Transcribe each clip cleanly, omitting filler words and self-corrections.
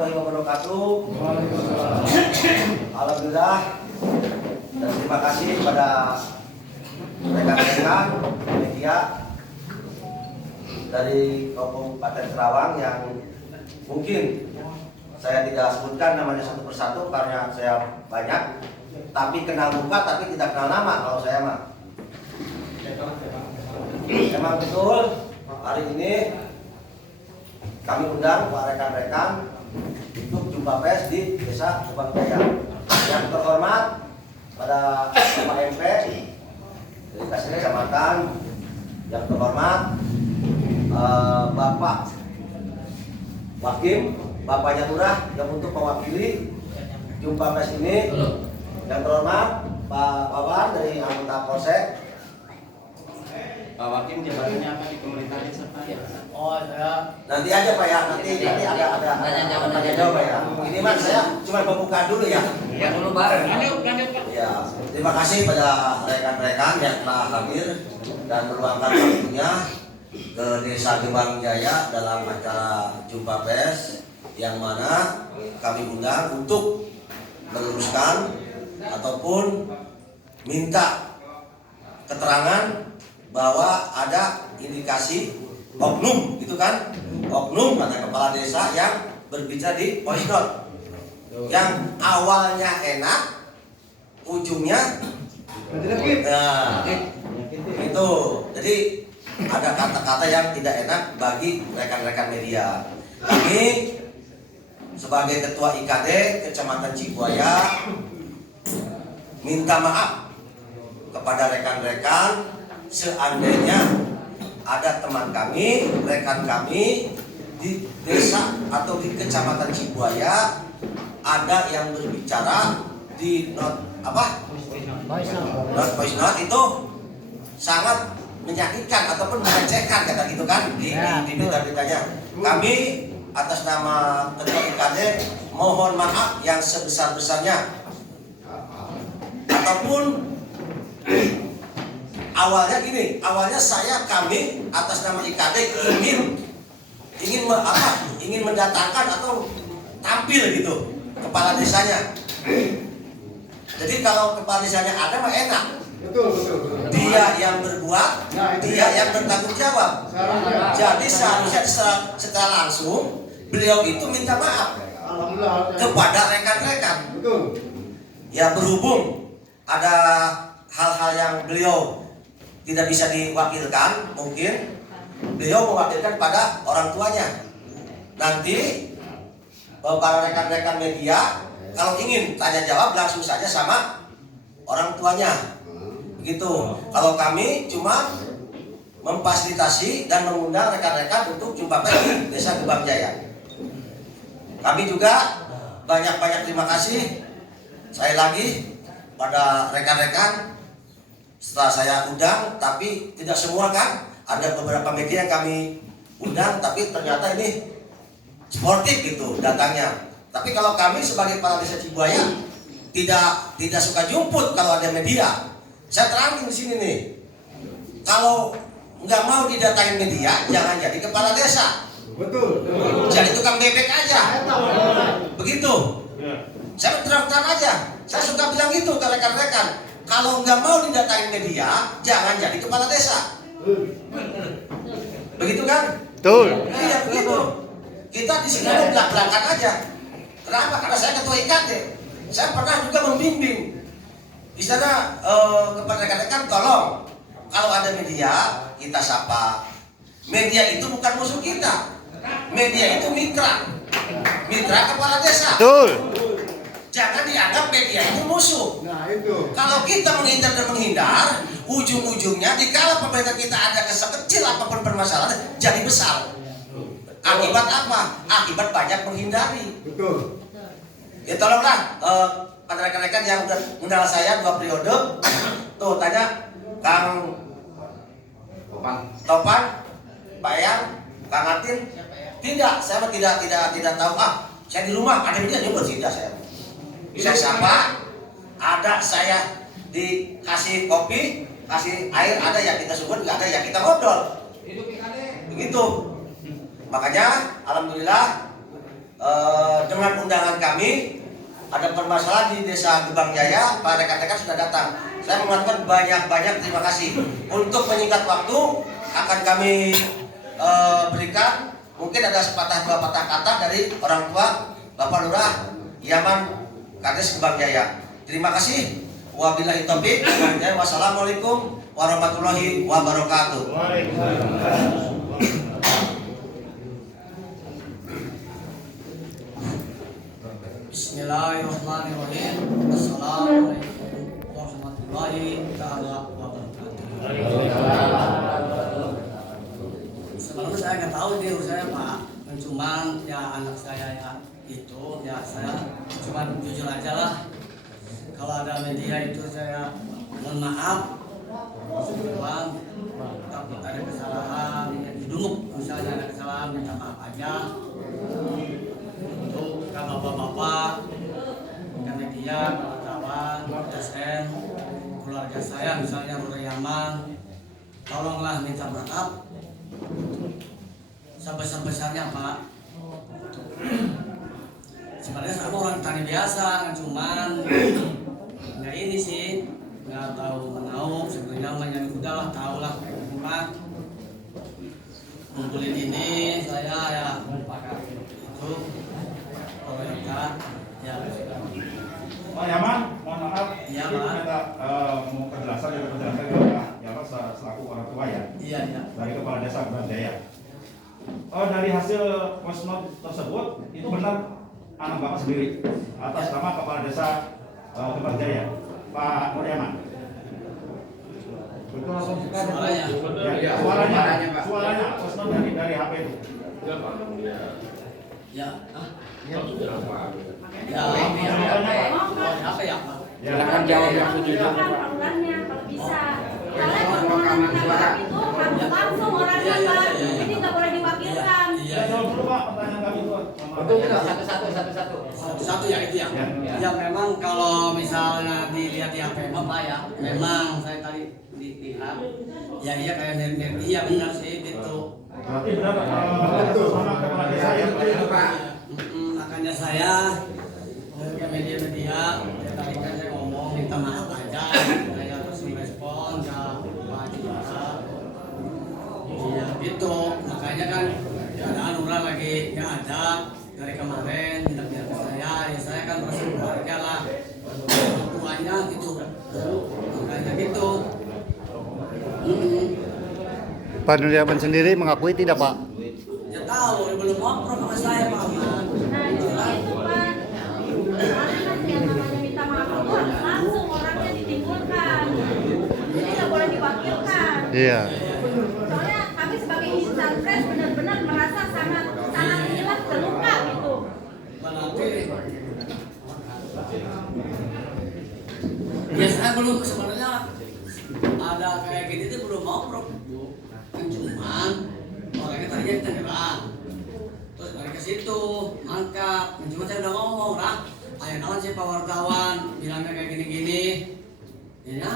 warahmatullahi wabarakatuh. Alhamdulillah dan terima kasih kepada rekan-rekan media dari Kabupaten Kerawang yang mungkin saya tidak sebutkan namanya satu persatu karena saya banyak, tapi kenal muka tapi tidak kenal nama kalau saya mah. Memang betul hari ini kami undang para rekan-rekan untuk jumpa pers di Desa Gebang Jaya. Yang terhormat pada Bapak MP dari Kasih Kecamatan, yang terhormat Bapak Wakim, Bapaknya Lurah yang untuk mewakili jumpa pers ini. Yang terhormat Pak Wawan dari anggota Polsek. Pak Wakim jabatannya apa di pemerintah desa Pak? Oh, saya Nanti aja Pak ya, nanti ada tanya jawab Pak ya. Ini mas saya cuma pembukaan dulu ya. ya dulu Pak. Lanjut Pak. Ya, terima kasih pada rekan-rekan yang telah hadir dan meluangkan waktunya ke Desa Gebang Jaya dalam acara jumpa pers yang mana kami undang untuk meluruskan ataupun minta keterangan bahwa ada indikasi oknum, gitu kan? Oknum kata kepala desa yang berbicara di voice note yang awalnya enak, ujungnya nah, itu. Jadi ada kata-kata yang tidak enak bagi rekan-rekan media. Kami sebagai ketua IKD Kecamatan Cibuaya minta maaf kepada rekan-rekan seandainya ada teman kami, rekan kami di desa atau di Kecamatan Cibuaya ada yang berbicara di not apa? Voice note itu sangat menyakitkan ataupun melecehkan kata gitu kan di berita-beritanya. Kami atas nama Ketua IKD mohon maaf yang sebesar-besarnya. Ataupun awalnya gini, awalnya kami atas nama IKD ingin mendatangkan atau tampil gitu kepala desanya. Jadi kalau kepala desanya ada mah enak. Betul. Dia yang berbuat, dia yang bertanggung jawab. Jadi seharusnya secara langsung beliau itu minta maaf kepada rekan-rekan. Betul. Ya berhubung ada hal-hal yang beliau tidak bisa diwakilkan, mungkin beliau mewakilkan pada orang tuanya. Nanti para rekan-rekan media kalau ingin tanya jawab langsung saja sama orang tuanya. Begitu. Kalau kami cuma memfasilitasi dan mengundang rekan-rekan untuk jumpa pers di Desa Gebang Jaya. Kami juga banyak-banyak terima kasih saya lagi pada rekan-rekan setelah saya undang, tapi tidak semua kan, ada beberapa media yang kami undang tapi ternyata ini sportif gitu datangnya. Tapi kalau kami sebagai kepala desa Cibuaya tidak suka jumput kalau ada media. Saya terangin di sini nih, kalau nggak mau didatangin media jangan jadi kepala desa. Betul. Jadi tukang bebek aja. Begitu. Saya terang-terang aja. Saya suka bilang gitu ke rekan-rekan. Kalau nggak mau didatangin media, jangan jadi kepala desa. Begitu kan? Betul. Iya begitu. Kita di sini mau belak-belakan aja. Kenapa? Karena saya ketua IKD. Saya pernah juga membimbing. Di sana kepada rekan-rekan tolong kalau ada media kita sapa. Media itu bukan musuh kita. Media itu mitra kepala desa. Betul. Jangan dianggap media itu musuh. Nah itu. Kalau kita menghindar dan menghindar, ujung-ujungnya dikala pemerintah kita ada sekecil apapun permasalahan jadi besar. Akibat apa? Akibat banyak menghindari. Betul. Ya tolonglah pada rekan-rekan yang udah mengenal saya 2 periode, tuh tanya Kang Topan, Pak Yang, Kang Atin. Tidak, saya tidak tahu. Saya di rumah ada media juga tidak saya. Saya sapa, ada saya dikasih kopi, kasih air, ada yang kita sebut, nggak ada yang kita ngobrol. Begitu. Makanya alhamdulillah dengan dengan undangan kami ada permasalahan di Desa Gebang Jaya, Pak rekan-rekan sudah datang. Saya mengucapkan banyak-banyak terima kasih. Untuk menyingkat waktu akan kami berikan mungkin ada sepatah dua patah kata dari orang tua Bapak Lurah Yaman Kades Gebang Jaya. Terima kasih. Wabillahi taufiq. Wassalamualaikum warahmatullahi wabarakatuh. Bismillahirrahmanirrahim. Assalamualaikum warahmatullahi wabarakatuh. Sebenarnya saya nggak tahu dia saya Pak, cuman ya anak saya ya itu ya saya cuman jujur aja lah. Kalau ada media itu saya mohon maaf. Bang, takut ada kesalahan, duduk misalnya ada kesalahan minta maaf aja. Untuk bapak-bapak, ke media, kawan-kawan, SN, keluarga saya misalnya Lurah Yaman, tolonglah minta maaf sebesar-besarnya Pak. Sebenarnya saya orang tani biasa, cuman nggak ini sih, nggak tahu menau. Sebenarnya namanya udah lah, tahu lah kayak ngumpulin ini saya ya itu proyeknya ya. Pak Yaman, mohon maaf. Iya, Ini Pak. kita mau penjelasan kepada Yaman selaku orang tua ya. Iya. Dari Kepala Desa Gebang Jaya. Dari hasil posnot tersebut itu benar anak bapak sendiri atas nama Kepala Desa Gebang Jaya, Pak Nur Yaman. Betul atau bukan? Suaranya. Ya, suaranya posnot dari HP itu. Ya. Ya. Apa ya Pak? Ya. Silakan jawab yang sejujurnya, Pak. Orangnya kalau bisa. Soalnya permohonan minta maaf itu harus langsung orangnya Pak. Ini nggak boleh diwakilkan. Iya. Ya, jawab dulu Pak pertanyaan kami itu. Betul tidak? Satu-satu. Satu ya itu ya. Ya memang kalau misalnya dilihat di HP Pak ya, memang saya tadi dilihat. Ya iya kayak net iya benar sih gitu. Berarti benar sama Kepala Desa ya. Makanya saya ke media-media ya, tadi kan saya ngomong minta maaf aja, saya terus merespon ke Pak Jika. Iya gitu, makanya kan keadaan Lurah lagi nggak ada dari kemarin minta ke saya, ya saya kan merasa keluarga lah, tuanya gitu, makanya gitu. Pak Nur Yaman sendiri mengakui tidak Pak? Ya tahu, belum ngobrol sama saya Pak Ahmad. Nah justru itu Pak. Soalnya kan yang namanya minta maaf itu harus langsung orangnya ditimbulkan. Jadi nggak boleh diwakilkan. Iya. Soalnya kami sebagai insan pers benar-benar merasa sangat jelas terluka gitu. Nanti ya saya belum sebenarnya ada kayak gini tuh belum ngobrol Bu. Cuman orangnya tadinya di Tangerang, terus balik ke situ mangkap. Cuma saya udah ngomong lah, ayo nawan sih Pak wartawan bilangnya kayak gini-gini. Ya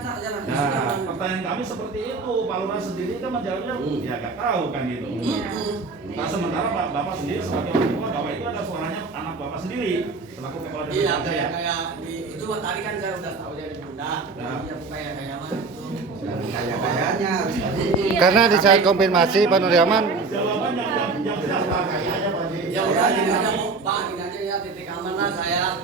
tak jalan. Nah, pertanyaan kami seperti itu. Pak Lurah sendiri kan menjawabnya ya nggak tahu kan gitu. Nah sementara Bapak sendiri sebagai orang tua bahwa itu ada suaranya anak Bapak sendiri selaku Kepala Desa Iya Gebang Jaya. kayak di itu tadi kan saya udah tahu dari Bunda. Iya kayak mana itu. Kayaknya. Karena di saat konfirmasi Pak Nur Yaman Jawaban yang jelas Pak. Ya udah gini aja Bu, Pak, gini aja ya titik aman lah saya.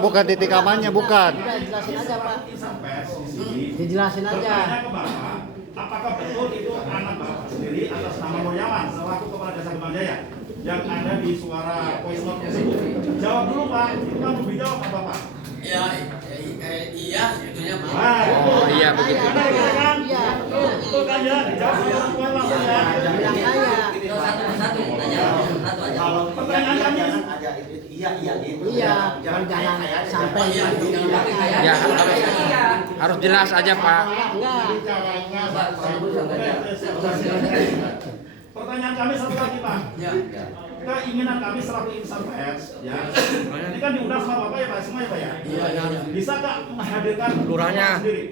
bukan titik amannya bukan. Jelasin aja Pak. Pers di sini. Dijelasin aja. Bertanya ke Bapak, apakah betul itu anak Bapak sendiri atas nama Nur Yaman selaku Kepala Desa Gebang Jaya yang ada di suara voice note tersebut? Jawab dulu Pak, itu kan lebih jawab apa Pak? Iya, iya, itunya Pak. Oh iya begitu. Iya. Betul kan ya? Dijawab sama orang tua langsung ya. Bilang aja. Kalau pertanyaan kami Iya. Jangan sampai Ya harus jelas aja Pak. Enggak. pertanyaan kami satu lagi Pak. Ya. Keinginan kami selaku insan pers ya. Ini kan diundang sama Bapak ya Pak semua ya Pak ya. Iya. Bisa nggak menghadirkan Lurahnya. sendiri?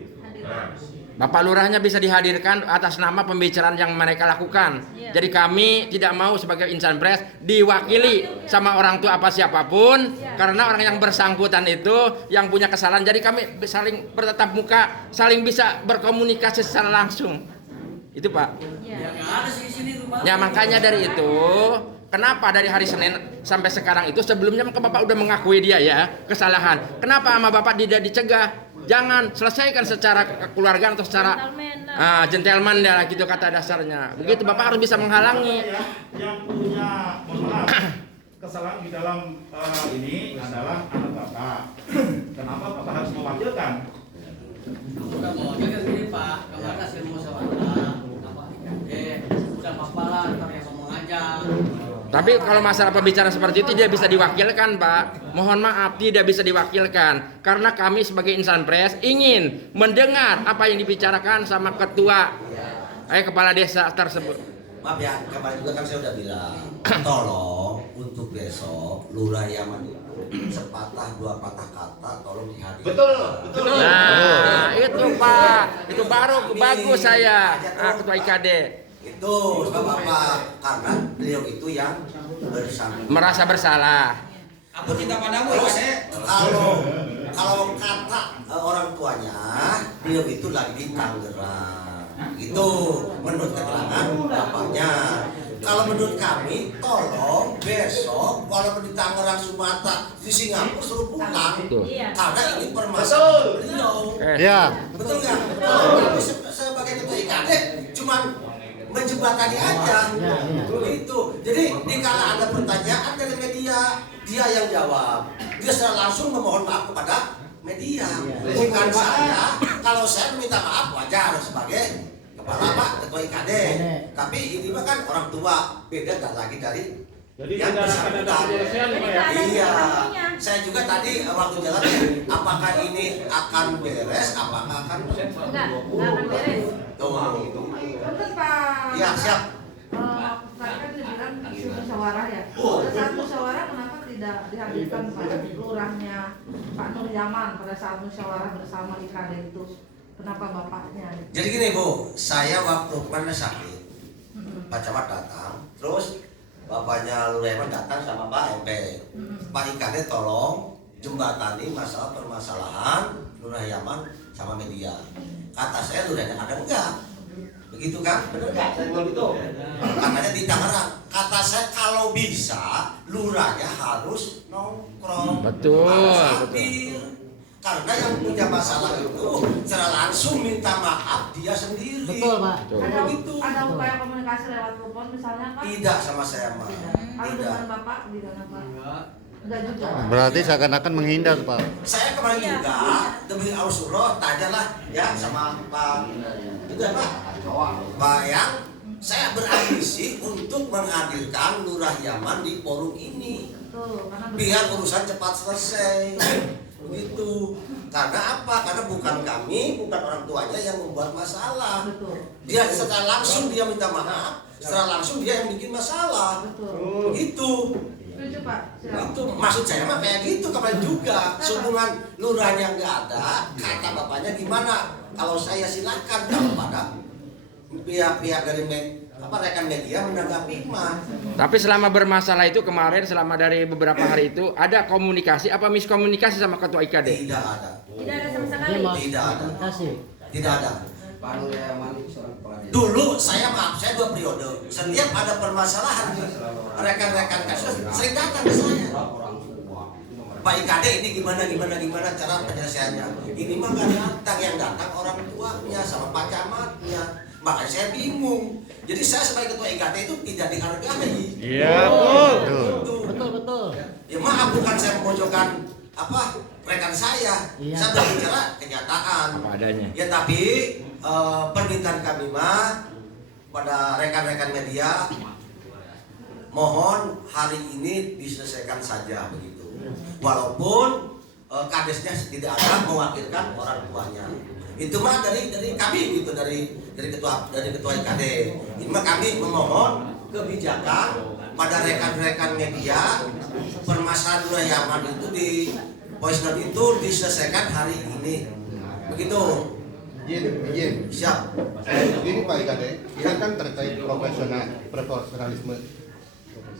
Bapak Lurahnya bisa dihadirkan atas nama pembicaraan yang mereka lakukan. Iya. Jadi kami tidak mau sebagai insan pers diwakili sama orang tua apa siapapun, karena orang yang bersangkutan itu yang punya kesalahan. Jadi kami saling bertatap muka, saling bisa berkomunikasi secara langsung. Itu Pak. Iya. Yang ada sih di sini rumah. Ya makanya dari itu, kenapa dari hari Senin sampai sekarang itu sebelumnya Bapak udah mengakui dia ya kesalahan. Kenapa sama Bapak tidak dicegah? Jangan selesaikan secara kekeluargaan atau secara gentleman ya gitu kata dasarnya. Begitu Bapak harus bisa menghalangi. Yang punya, mohon maaf, kesalahan di dalam ini adalah anak Bapak. Kenapa Bapak harus mewakilkan? Udah mau jaga sendiri Pak, kemarin hasil musyawarah, udah Bapak lah, ntar yang ngomong aja. Tapi kalau masalah pembicaraan seperti itu tidak bisa diwakilkan Pak. Mohon maaf tidak bisa diwakilkan. Karena kami sebagai insan pers ingin mendengar apa yang dibicarakan sama ketua kepala desa tersebut. Maaf ya, kemarin juga kan saya udah bilang, tolong untuk besok Lurah Yaman itu sepatah dua patah kata tolong dihadirkan. Betul. Nah, itu Pak. Itu baru bagus saya, ketua IKD. Itu sebab apa? Karena beliau itu yang bersangkutan. Merasa bersalah. Aku cinta padamu Terus ya. kalau kata orang tuanya, beliau itu lagi di Tangerang. Itu menurut keterangan bapaknya. Kalau menurut kami, tolong besok walaupun di Tangerang, Sumatera, di Singapura suruh pulang. Iya. Karena ini permasalahan beliau. Ya. Betul nggak? Kami sebagai ketua IKD cuman menjembatani aja. Itu. Jadi dikala ada pertanyaan dari media, dia yang jawab. Dia secara langsung memohon maaf kepada media. Bukan saya. Kalau saya meminta maaf wajar sebagai kepala Pak ketua IKD. Tapi ini mah kan orang tua, beda nggak lagi dari Jadi yang tidak akan ada bersangkutan. penyelesaian Pak ya? Iya. Saya juga tadi waktu jalan, apakah ini akan beres? Apakah akan Enggak akan beres. Tuh. Betul Pak. Iya, siap. Tadi kan dibilang isu musyawarah ya. Pada saat musyawarah kenapa tidak dihadirkan Pak Lurahnya Pak Nur Yaman pada saat musyawarah bersama IKD itu? Kenapa bapaknya? Jadi gini Bu, saya waktu kemarin sakit, Pak Camat datang, terus bapaknya Lurah Yaman datang sama Pak MP. Pak IKD tolong jembatani masalah permasalahan Lurah Yaman sama media. Kata saya Lurahnya ada enggak? Begitu kan? Benar enggak? Saya bilang gitu. Katanya di Tangerang. Kata saya kalau bisa Lurahnya harus nongkrong. Betul, harus betul. hadir. Karena yang punya masalah itu secara langsung minta maaf dia sendiri. Betul Pak. Ada upaya komunikasi lewat telepon misalnya Pak? Tidak sama saya Pak. Kalau Tidak. dengan Bapak di mana Pak? Enggak juga. Berarti seakan-akan menghindar, Pak. Saya kemarin juga demi Ausuroh tanyalah ya sama Pak itu Pak. Pak yang saya berambisi untuk menghadirkan Lurah Yaman di forum ini. Betul, karena Biar urusan cepat selesai. Begitu. Karena apa? Karena bukan kami, bukan orang tuanya yang membuat masalah. betul. Dia secara langsung dia minta maaf, secara langsung dia yang bikin masalah. Betul. Begitu. Setuju Pak. Siap. Itu maksud saya mah kayak gitu kemarin juga. Hubungan lurahnya nggak ada, kata bapaknya gimana? Kalau saya silakan kalau pada pihak-pihak dari rekan media menanggapi mah. Tapi selama bermasalah itu kemarin selama dari beberapa hari itu ada komunikasi apa miskomunikasi sama ketua IKD? Tidak ada. Tidak ada sama sekali. Tidak ada. Kasih. Tidak ada. Dulu saya maaf, saya 2 periode. Setiap ada permasalahan rekan-rekan kasus sering datang ke saya. Pak IKD ini gimana cara penyelesaiannya. Ini mah nggak datang, yang datang orang tuanya sama Pak Camatnya. Makanya saya bingung. Jadi saya sebagai ketua IKD itu tidak dihargai. Iya, Betul betul. Ya maaf, bukan saya memojokkan rekan saya. Iya. Saya berbicara kenyataan. apa adanya. Ya tapi permintaan kami mah pada rekan-rekan media, mohon hari ini diselesaikan saja begitu. Walaupun kadesnya tidak ada mewakilkan orang tuanya. Itu mah dari kami gitu, dari ketua IKD. Ini mah kami memohon kebijakan pada rekan-rekan media, permasalahan Lurah Yaman itu di voice note itu diselesaikan hari ini. Begitu. Izin. Siap. Begini Pak Ikade, ini kan terkait profesionalisme.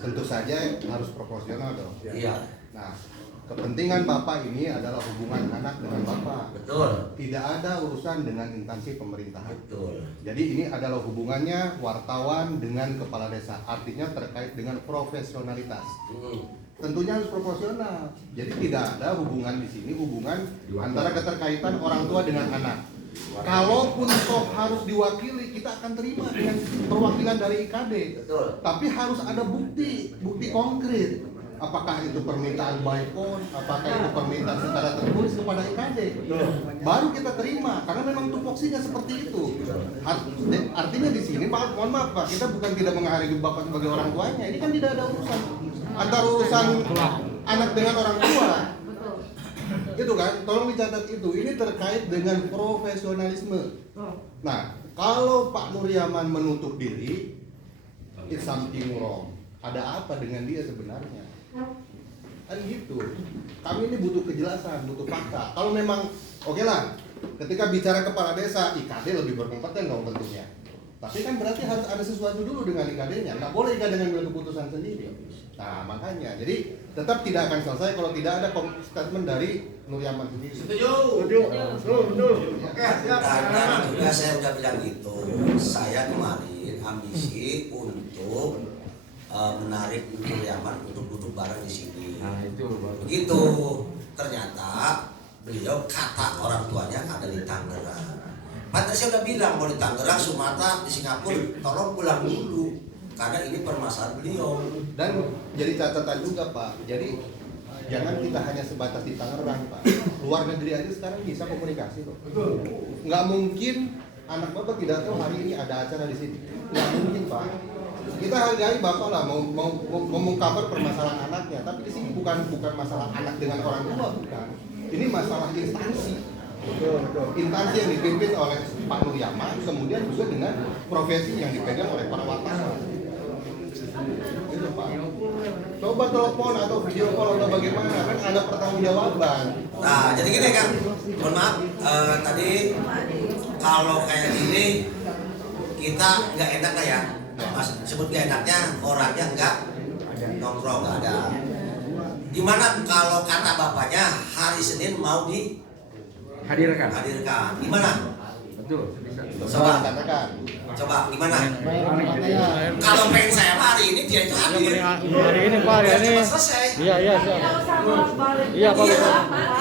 Tentu saja harus proporsional dong. Iya. Nah, kepentingan Bapak ini adalah hubungan anak dengan Bapak. Betul. Tidak ada urusan dengan instansi pemerintahan. Betul. Jadi ini adalah hubungannya wartawan dengan kepala desa. Artinya terkait dengan profesionalitas. Tentunya harus proporsional. Jadi tidak ada hubungan di sini hubungan antara keterkaitan orang tua dengan anak. Kalaupun toh harus diwakili, kita akan terima dengan perwakilan dari IKD. Betul. Tapi harus ada bukti konkret. Apakah itu permintaan by phone, apakah itu permintaan secara tertulis kepada IKD. Baru kita terima, karena memang tupoksinya seperti itu. Artinya di sini, mohon maaf Pak, kita bukan tidak menghargai Bapak sebagai orang tuanya. Ini kan tidak ada urusan antara urusan anak dengan orang tua. Itu kan, tolong dicatat itu. Ini terkait dengan profesionalisme. Nah, kalau Pak Nur Yaman menutup diri, it's something wrong. Ada apa dengan dia sebenarnya? Kan gitu. Kami ini butuh kejelasan, butuh fakta. Kalau memang oke lah, ketika bicara kepala desa, IKD lebih berkompeten dong tentunya. Tapi kan berarti harus ada sesuatu dulu dengan IKD-nya. Nggak boleh IKD ngambil keputusan sendiri. Nah makanya, jadi tetap tidak akan selesai kalau tidak ada statement dari Nur Yaman sendiri. Setuju. Oke, siap. Karena juga saya udah bilang gitu. Saya kemarin ambisi untuk menarik Nur Yaman untuk duduk bareng di sini. Nah, itu begitu. Ternyata beliau kata orang tuanya ada di Tangerang. Padahal saya udah bilang mau di Tangerang, Sumatera, di Singapura, tolong pulang dulu. Karena ini permasalahan beliau. Dan jadi catatan juga Pak. Jadi jangan kita hanya sebatas di Tangerang Pak. Luar negeri aja sekarang bisa komunikasi loh. Nggak mungkin anak Bapak tidak tahu hari ini ada acara di sini. Nggak mungkin Pak. Kita hargai Bapak lah mau mengcover permasalahan anaknya. Tapi di sini bukan masalah anak dengan orang tua bukan. Ini masalah instansi. Instansi yang dipimpin oleh Pak Nur Yaman, kemudian juga dengan profesi yang dipegang oleh para wartawan. Gitu Pak. Coba telepon atau video call atau bagaimana, kan ada pertanggungjawaban. Nah, jadi gini kan, mohon maaf, tadi kalau kayak gini kita nggak enak lah ya, mas sebut nggak enaknya orangnya nggak nongkrong, nggak ada. Gimana kalau kata bapaknya hari Senin mau hadirkan. Gimana? Betul. Coba katakan. Coba gimana? Kalau pengen saya hari ini dia itu hadir. Hari ini Pak, hari ini. Selesai. Iya, siap. Iya Pak.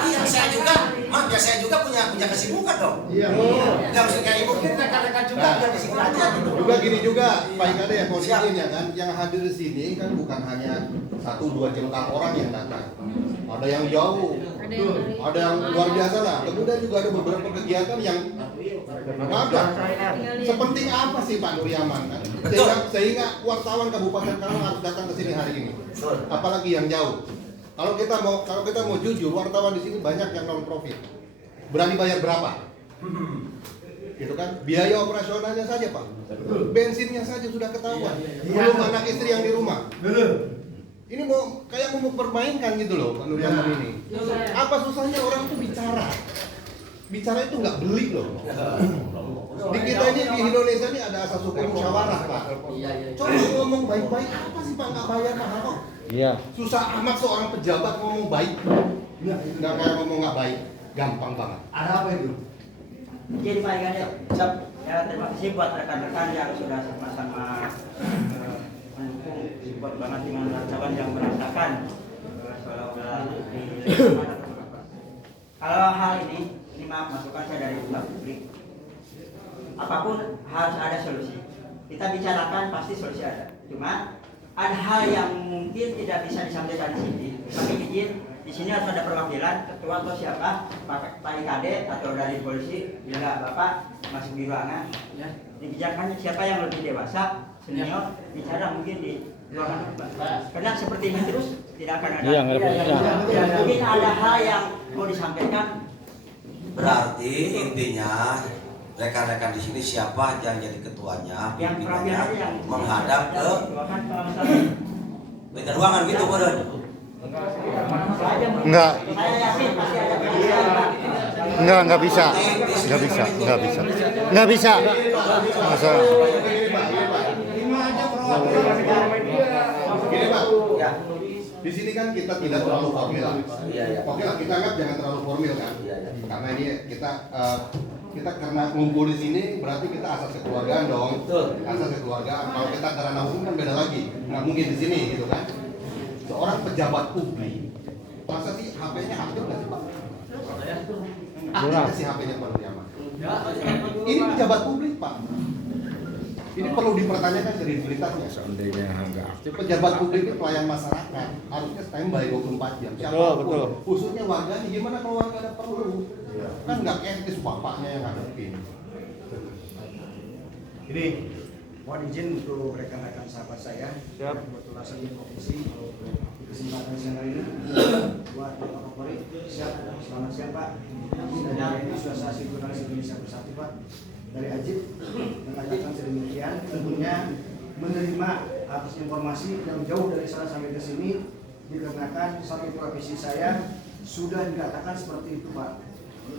Iya, saya juga, Mak, ya saya juga punya kesibukan dong. Iya. Enggak mesti kayak ibu kita rekan-rekan juga biar di sini aja gitu. Juga gini juga, Pak Ikade ya posisinya kan, yang hadir di sini kan bukan hanya 1-2 jengkal orang yang datang. Ada yang jauh, ada yang luar biasa lah. Kemudian juga ada beberapa kegiatan yang ada. Sepenting apa sih Pak Nur Yaman kan? Sehingga wartawan Kabupaten Karawang harus datang ke sini hari ini. Apalagi yang jauh. Kalau kita mau jujur, wartawan di sini banyak yang non profit. Berani bayar berapa? Gitu kan? Biaya operasionalnya saja Pak. Bensinnya saja sudah ketahuan. Belum anak istri yang di rumah. Ini mau mempermainkan gitu loh Pak Nur Yaman ini. Apa susahnya orang tuh bicara? Bicara itu nggak beli loh. Di kita ini di Indonesia ini ada asas hukum musyawarah Pak. Coba ngomong baik-baik apa sih Pak, nggak bayar mahal kok. Iya. Susah amat seorang pejabat ngomong baik. Nggak kayak ngomong nggak baik, gampang banget. Ada apa itu? Jadi Pak Ikade, ya terima kasih buat rekan-rekan yang sudah sama-sama mendukung, support banget dengan wartawan yang merasakan seolah-olah di lingkungan. Kalau hal ini maaf masukan saya dari pihak publik. Apapun harus ada solusi. Kita bicarakan pasti solusi ada. Cuma ada hal yang mungkin tidak bisa disampaikan di sini. Kami izin di sini harus ada perwakilan ketua atau siapa, Pak Ikade atau dari polisi. Bila Bapak masuk di ruangan, ya, dibicarakan siapa yang lebih dewasa, senior, bicara mungkin di ruangan. Karena seperti ini terus tidak akan ada. Mungkin ada hal yang mau disampaikan. Berarti intinya rekan-rekan di sini siapa yang jadi ketuanya, pimpinannya menghadap ke beda ruangan gitu, Boden. Enggak bisa. Di Nggak bisa. Masa Gini Pak, ya. Di sini kan kita tidak terlalu formil. Oke lah, kita anggap jangan terlalu formil kan. Karena ini kita karena ngumpul di sini berarti kita asas kekeluargaan dong. Asas kekeluargaan. Kalau kita karena hukum kan beda lagi. Nggak mungkin di sini gitu kan. Seorang pejabat publik, masa sih HP-nya aktif nggak sih Pak? Aktif nggak sih HP-nya Pak Nurjaman? Ini pejabat publik Pak. Ini perlu dipertanyakan kredibilitasnya. Seandainya nggak aktif. Pejabat publik itu pelayan masyarakat, harusnya standby 24 jam. Siapapun, khususnya warganya. Gimana kalau warga ada perlu? Kan nggak etis bapaknya yang ngadepin. Ini mohon izin untuk rekan-rekan sahabat saya. Kebetulan saya di komisi kesempatan siang hari ini buat Pak Kapolri. Siap. Selamat siang Pak. Ini sudah saya jurnalis Indonesia Bersatu Pak. Dari Ajib mengatakan sedemikian, tentunya menerima atas informasi yang jauh dari sana sampai ke sini dikarenakan satu profesi saya sudah dikatakan seperti itu Pak.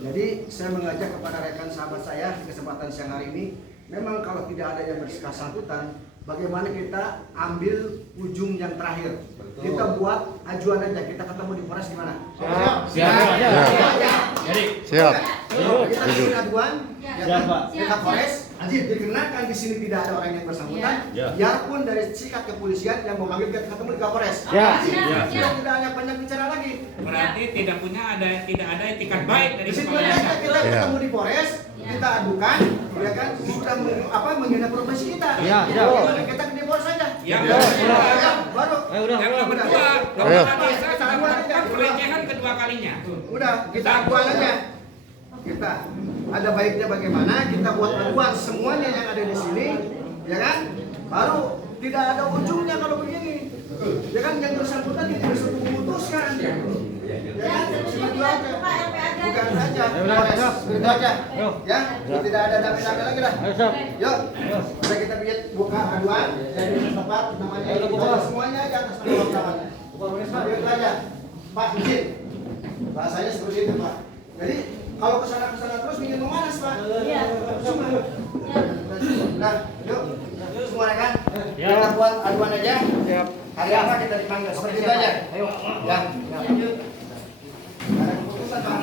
Jadi saya mengajak kepada rekan sahabat saya di kesempatan siang hari ini, memang kalau tidak ada yang bersangkutan, bagaimana kita ambil ujung yang terakhir. Kita buat ajuan aja, kita ketemu di Polres gimana? siap. Kita bikin aduan, di Kapolres, dikenakan di sini tidak ada orang yang bersangkutan, biarpun dari sikat kepolisian yang memanggil kita ketemu di Kapolres. Sudah tidak ada banyak bicara lagi. Berarti tidak ada etikat baik dari Di situ kepala aja desa. kita ketemu di Polres, kita adukan, ya kan, sudah menghina profesi kita. Kita ke Polres saja. Baru. Yang kedua, kepala desa sudah melakukan pelecehan kedua kalinya. Udah, kita aduan aja. Kita ada baiknya bagaimana kita buat aduan semuanya yang ada di sini, ya kan? Baru tidak ada ujungnya kalau begini. Ya kan yang bersangkutan tidak bisa memutuskan. Ya kan? Segitu aja. Bukan saja. Segitu aja. Ya, tidak ada damai-damai lagi dah. Yuk. Sudah kita buka aduan dari tempat namanya kita semuanya aja atas nama namanya. Segitu aja. Pak izin. Bahasanya seperti itu, Pak. Jadi kalau kesana terus ingin memanas Pak. Iya. Nah, yuk semua kan. Kita buat aduan aja. Hari apa kita dipanggil seperti itu aja. Ayo. Ya. Ada keputusan Pak.